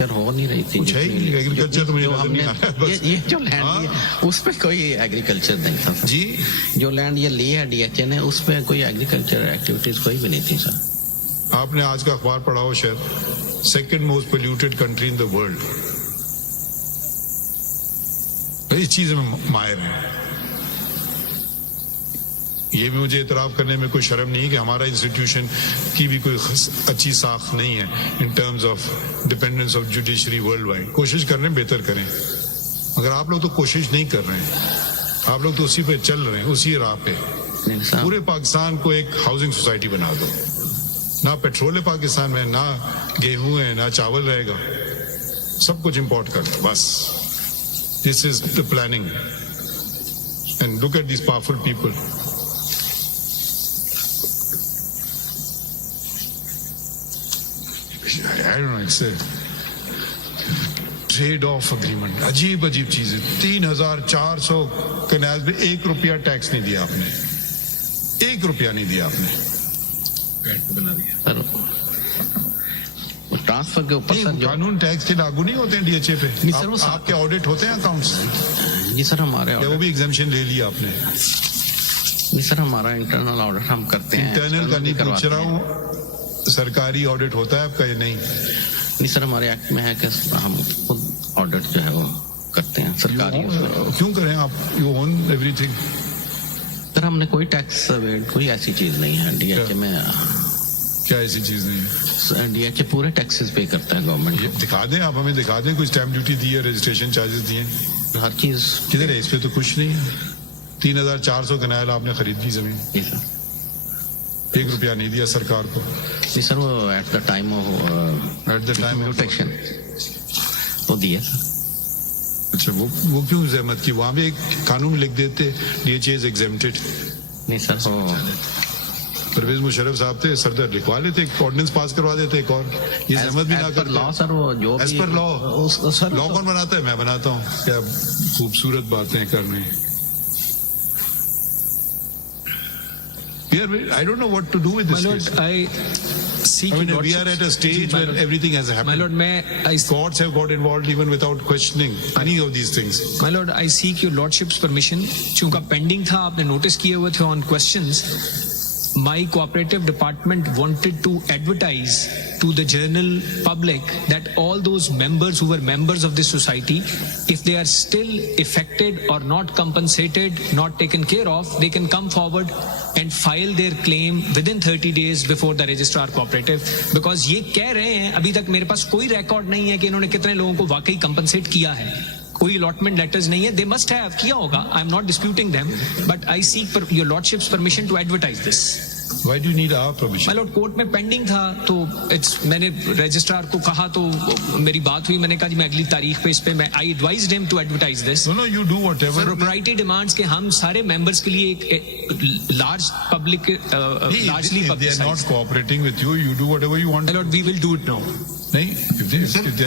ہو نہیں رہی تھی ایگریکلچر تو مجھے نظر نہیں آ رہا ہے. یہ جو لینڈ اس پہ کوئی ایگریکلچر نہیں تھا جی جو لینڈ یہ لی ہے ڈی ایچ اے نے اس پہ کوئی ایگریکلچر ایکٹیویٹیز کوئی بھی نہیں تھی سر. آپ نے آج کا اخبار پڑھا ہو شاید, second most polluted country in the world. اس چیز میں ماہر ہیں. یہ بھی مجھے اعتراف کرنے میں کوئی شرم نہیں کہ ہمارا انسٹیٹیوشن کی بھی کوئی اچھی ساخت نہیں ہے in terms of dependence of judiciary worldwide. کوشش کر رہے ہیں بہتر کریں, مگر آپ لوگ تو کوشش نہیں کر رہے ہیں. آپ لوگ تو اسی پہ چل رہے ہیں, اسی راہ پہ. پورے پاکستان کو ایک ہاؤسنگ سوسائٹی بنا دو. نہ پیٹرول ہے پاکستان میں, نہ گیہوں ہے, نہ چاول رہے گا, سب کچھ امپورٹ کر دو بس. This is the planning. And look at these powerful people. I don't know, it's a trade-off agreement. عجیب عجیب چیزیں. 3,400 کنال پہ 1 روپیہ ٹیکس نہیں دیا آپ نے, 1 روپیہ نہیں دیا آپ نے. بنا دیا ٹرانسفر کے اوپر سر قانون ٹیکس کے لاگو نہیں ہوتے ہیں ڈی ایچ اے پہ. آپ کے آڈٹ ہوتے ہیں اکاؤنٹس؟ جی سر ہمارے وہ بھی ایگزمپشن لے لیا آپ نے. جی سر ہمارا انٹرنل آڈٹ ہم کرتے ہیں. انٹرنل کا نہیں پوچھ رہا ہوں, سرکاری آڈٹ ہوتا ہے آپ کا یا نہیں؟ نہیں سر ہمارے ایکٹ میں ہے کہ ہم خود آڈٹ جو ہے وہ کرتے ہیں سرکاری. کیوں کریں آپ؟ You own everything. Sir ہم نے کوئی ٹیکس کوئی ایسی چیز نہیں ہے ڈی ایچ اے میں. کیا ایسی چیز نہیں ہے؟ ڈی ایچ اے پورے ٹیکسز پے کرتا ہے گورنمنٹ. دکھا دیں آپ ہمیں, دکھا دیں کوئی اسٹیمپ ڈیوٹی دی ہے, رجسٹریشن چارجز دیے, ہر چیز. کدھر ہے؟ اس پہ تو کچھ نہیں ہے. 3,400 کنال آپ نے خرید لی زمین. جی سر 1 روپیہ نہیں دیا سرکار کو. جی سر وہ ایٹ دا ٹائم وہ دیا سر. اچھا وہ کیوں زحمت کی؟ وہاں بھی ایک قانون لکھ دیتے ڈی ایچ اے از ایگزیمپٹڈ. نہیں سر وہ پرویز مشرف صاحب تھے, سردر لکھوا لیتے, ایک آرڈیننس پاس کروا دیتے ایک اور. یہ زحمت بھی نہ کرتے. لا سر وہ جو ایز پر لا کون بناتا ہے؟ میں بناتا ہوں. کیا خوبصورت باتیں کرنے. I don't know what to do with this. My Lord, case. I seek your lordship. We are at a stage where everything has happened. My Lord, courts have got involved even without questioning any of these things. My Lord, I seek your lordship's permission. چونکہ pending تھا, آپ نے notice کیے ہوئے تھے on questions. My cooperative department wanted to advertise to the general public that all those members who were members of this society, if they are still affected or not compensated, not taken care of, they can come forward and file their claim within 30 days before the registrar cooperative. Because یہ کہہ رہے ہیں ابھی تک میرے پاس کوئی record نہیں ہے کہ انہوں نے کتنے لوگوں کو واقعی کمپنسیٹ کیا ہے. کوئی الاٹمنٹ لیٹرز نہیں ہے. They must have کیا ہوگا. I am not disputing them, but I seek your lordship's permission to advertise this. Why do you need our permission? My Lord, court میں پینڈنگ تھا تو میں نے رجسٹرار کو کہا تو میری بات ہوئی. میں نے کہا جی میں اگلی تاریخ پہ اس پہ میں I advised him to advertise this. No, you do whatever. Propriety demands کہ ہم سارے ممبرس کے لیے ایک large public largely if they are not cooperating with you, you do whatever you want. My Lord, we will do it now. نہیں, if they are